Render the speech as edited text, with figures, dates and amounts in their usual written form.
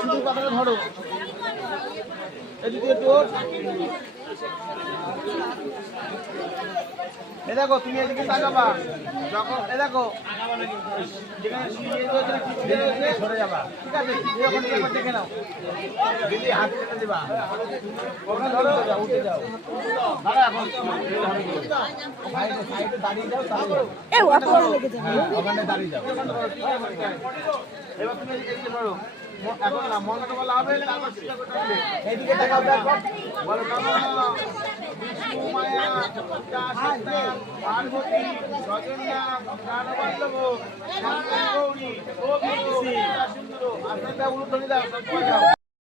শুধু কথাটা ধরো এদিকে একটু এ দেখো তুমি এদিকে তাকাবা যখন এ দেখো যেখানে সরে যাবা ঠিক আছে যখন একবার দেখে নাও দিদি হাত টেনে দিবা ওখানে ধরো উঠে যাও দাঁড়া এখন সাইডে দাঁড়িয়ে যাও ওখানে দাঁড়িয়ে যাও এবার তুমি এদিকে ধরো এখন না মন্ত্র বলা হবে তারপর চিন্তা করতে হবে এইদিকে দেখাও দেখো বলো বিষ্ণু মায়া পার্বতী জগন্নাথ প্রাণবল্লভ গৌরী ও সুন্দর আপনার উলুধ্বনি দাও